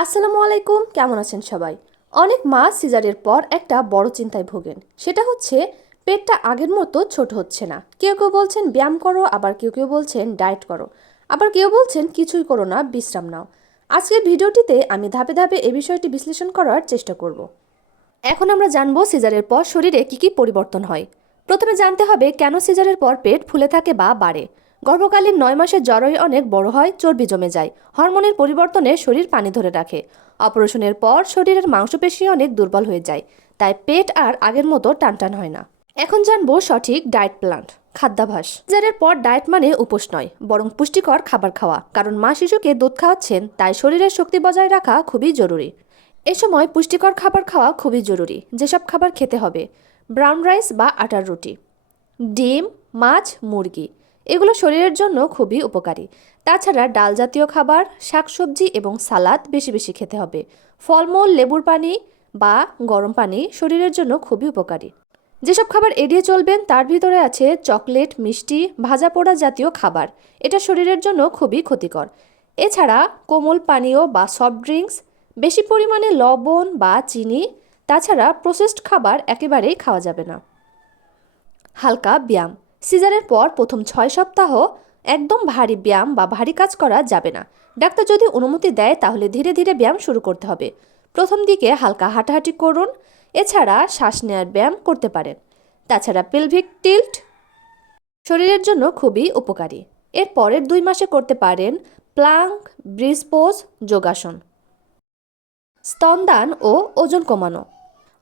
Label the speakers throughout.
Speaker 1: আসসালামু আলাইকুম, কেমন আছেন সবাই? অনেক মা সিজারের পর একটা বড় চিন্তায় ভোগেন। সেটা হচ্ছে, পেটটা আগের মতো ছোট হচ্ছে না। কেউ কেউ বলছেন, ব্যায়াম করো। আবার কেউ কেউ বলছেন, ডায়েট করো। আবার কেউ বলছেন, কিছুই করো না, বিশ্রাম নাও। আজকের ভিডিওটিতে আমি ধাপে ধাপে এ বিষয়টি বিশ্লেষণ করার চেষ্টা করব। এখন আমরা জানব, সিজারের পর শরীরে কি কি পরিবর্তন হয়। প্রথমে জানতে হবে, কেন সিজারের পর পেট ফুলে থাকে বা বাড়ে। গর্ভকালীন নয় মাসের জ্বরই অনেক বড় হয়, চর্বি জমে যায়, হরমোনের পরিবর্তনে শরীর পানি ধরে রাখে। অপারেশনের পর শরীরের মাংসপেশি অনেক দুর্বল হয়ে যায়, তাই পেট আর আগের মতো টানটান হয় না। এখন জানব সঠিক ডায়েট প্ল্যান খাদ্যাভাস সিজারের পর ডায়েট মানে উপোস নয়, বরং পুষ্টিকর খাবার খাওয়া, কারণ মা শিশুকে দুধ খাওয়াচ্ছেন, তাই শরীরের শক্তি বজায় রাখা খুবই জরুরি। এ সময় পুষ্টিকর খাবার খাওয়া খুবই জরুরি, যেসব খাবার খেতে হবে, ব্রাউন রাইস বা আটার রুটি, ডিম, মাছ, মুরগি। এগুলো শরীরের জন্য খুবই উপকারী। তাছাড়া ডাল জাতীয় খাবার, শাকসবজি এবং সালাদ বেশি বেশি খেতে হবে। ফলমূল, লেবুর পানি বা গরম পানি শরীরের জন্য খুবই উপকারী। যেসব খাবার এড়িয়ে চলবেন, তার ভিতরে আছে চকলেট, মিষ্টি, ভাজা পোড়া জাতীয় খাবার। এটা শরীরের জন্য খুবই ক্ষতিকর। এছাড়া কোমল পানীয় বা সফট ড্রিঙ্কস বেশি পরিমাণে লবণ বা চিনি, তাছাড়া প্রসেসড খাবার একেবারেই খাওয়া যাবে না। হালকা ব্যায়াম। সিজারের পর প্রথম ছয় সপ্তাহ একদম ভারী ব্যায়াম বা ভারী কাজ করা যাবে না। ডাক্তার যদি অনুমতি দেয়, তাহলে ধীরে ধীরে ব্যায়াম শুরু করতে হবে। প্রথম দিকে হালকা হাঁটাহাঁটি করুন, এছাড়া শ্বাস নেওয়ার ব্যায়াম করতে পারেন। তাছাড়া পেলভিক টিল্ট শরীরের জন্য খুবই উপকারী। এর পরের দুই মাসে করতে পারেন প্লাঙ্ক ব্রিজ পোজ যোগাসন। স্তনদান ও ওজন কমানো।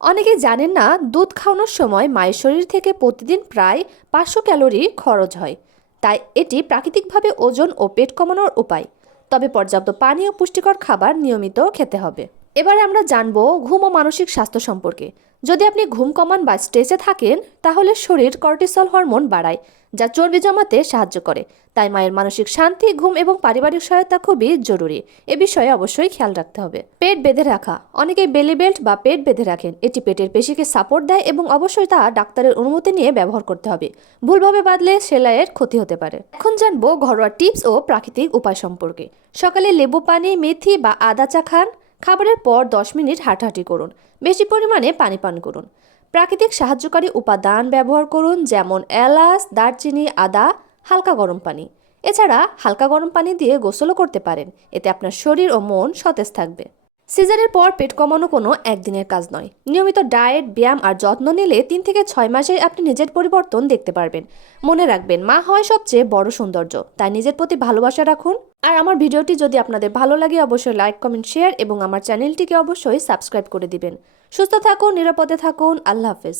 Speaker 1: অনেকেই জানেন না, দুধ খাওয়ানোর সময় মায়ের শরীর থেকে প্রতিদিন প্রায় পাঁচশো ক্যালোরি খরচ হয়। তাই এটি প্রাকৃতিকভাবে ওজন ও পেট কমানোর উপায়। তবে পর্যাপ্ত পানি ও পুষ্টিকর খাবার নিয়মিত খেতে হবে। এবারে আমরা জানব ঘুম ও মানসিক স্বাস্থ্য সম্পর্কে। যদি আপনি ঘুম কমান বা স্ট্রেসে থাকেন, তাহলে শরীর কর্টিসল হরমোন বাড়ায়, যা চর্বি জমাতে সাহায্য করে। তাই মায়ের মানসিক শান্তি, ঘুম এবং পারিবারিক সহায়তা খুবই জরুরি। এ বিষয়ে অবশ্যই খেয়াল রাখতে হবে। পেট বেঁধে রাখা। অনেকেই বেলি বেল্ট বা পেট বেঁধে রাখেন। এটি পেটের পেশিকে সাপোর্ট দেয় এবং অবশ্যই তা ডাক্তারের অনুমতি নিয়ে ব্যবহার করতে হবে। ভুলভাবে বাঁধলে সেলাইয়ের ক্ষতি হতে পারে। এখন জানব ঘরোয়া টিপস ও প্রাকৃতিক উপায় সম্পর্কে। সকালে লেবু পানি, মেথি বা আদা চা খান। খাবারের পর দশ মিনিট হাঁটাহাঁটি করুন। বেশি পরিমাণে পানি পান করুন। প্রাকৃতিক সাহায্যকারী উপাদান ব্যবহার করুন, যেমন এলাচ, দারচিনি, আদা, হালকা গরম পানি। এছাড়া হালকা গরম পানি দিয়ে গোসলও করতে পারেন। এতে আপনার শরীর ও মন সতেজ থাকবে। সিজারের পর পেট কমানো কোনো একদিনের কাজ নয়। নিয়মিত ডায়েট, ব্যায়াম আর যত্ন নিলে তিন থেকে ছয় মাসে আপনি নিজের পরিবর্তন দেখতে পারবেন। মনে রাখবেন, মা হয় সবচেয়ে বড় সৌন্দর্য। তাই নিজের প্রতি ভালোবাসা রাখুন। আর আমার ভিডিওটি যদি আপনাদের ভালো লাগে, অবশ্যই লাইক, কমেন্ট, শেয়ার এবং আমার চ্যানেলটিকে অবশ্যই সাবস্ক্রাইব করে দিবেন। সুস্থ থাকুন, নিরাপদে থাকুন, আল্লাহ হাফেজ।